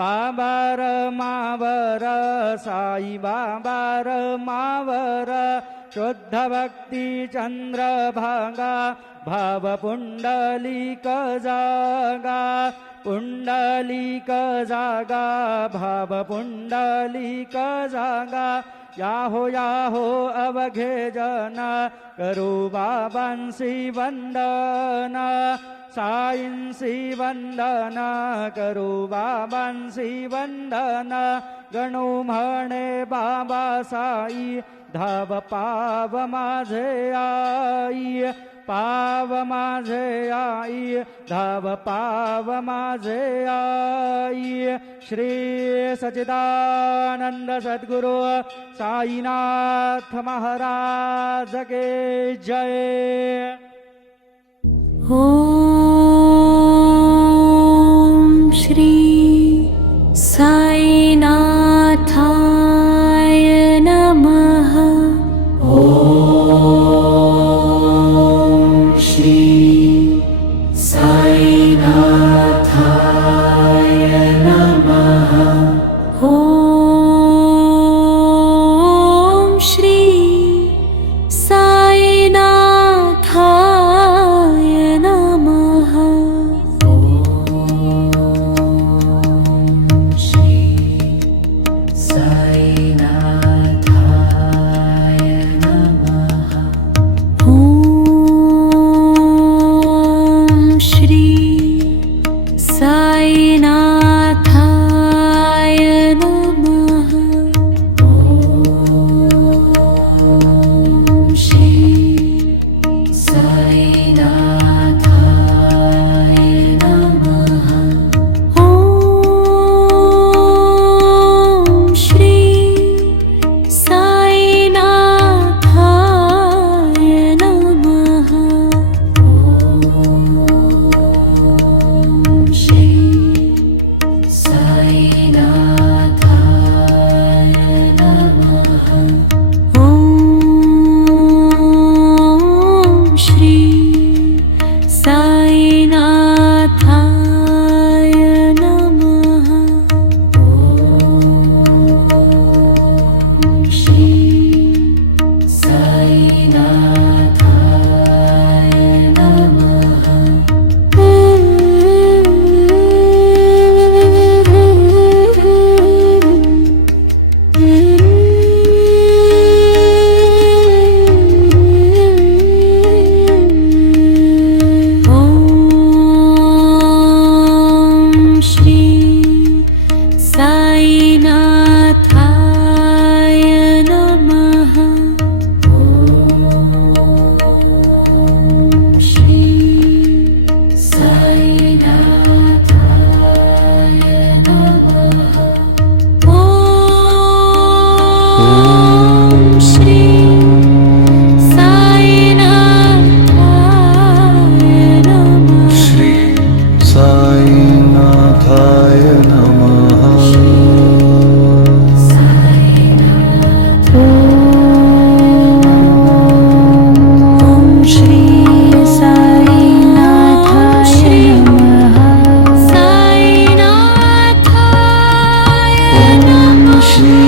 बाबा मावर साई बाबा मावर शुद्ध भक्ती चंद्रभागा भाव पुंडलिक जागा पुंडलिक जागा भाव पुंडलिक जागा याहो अवघे जन करू बाबांसी वंदन साईंसी वंदन करू बाबांसी वंदन गणू म्हणे बाबा साई धाव पाव माझे आई पाव माझे आई धाव पाव माझे आई श्री सच्चिदानंद सद्गुरु साईनाथ महाराज के जय। ओम श्री साईनाथाय नमः। ओम श्री साईनाथाय नमः। ओम श्री साईनाथाय नमः। ओम श्री साईनाथाय नमः। ओम श्री साईनाथाय नमः। ओम श्री साईनाथाय नमः। ओम श्री साईनाथाय नमः। ओम श्री साईनाथाय नमः। ओम श्री साईनाथाय नमः। ओम श्री साईनाथाय नमः। ओम श्री साईनाथाय नमः। ओम श्री साईनाथाय नमः। ओम श्री साईनाथाय नमः। श्री साईनाथाय नमः। ओम श्री साईनाथाय नमः। साईनाथाय नमः। श्री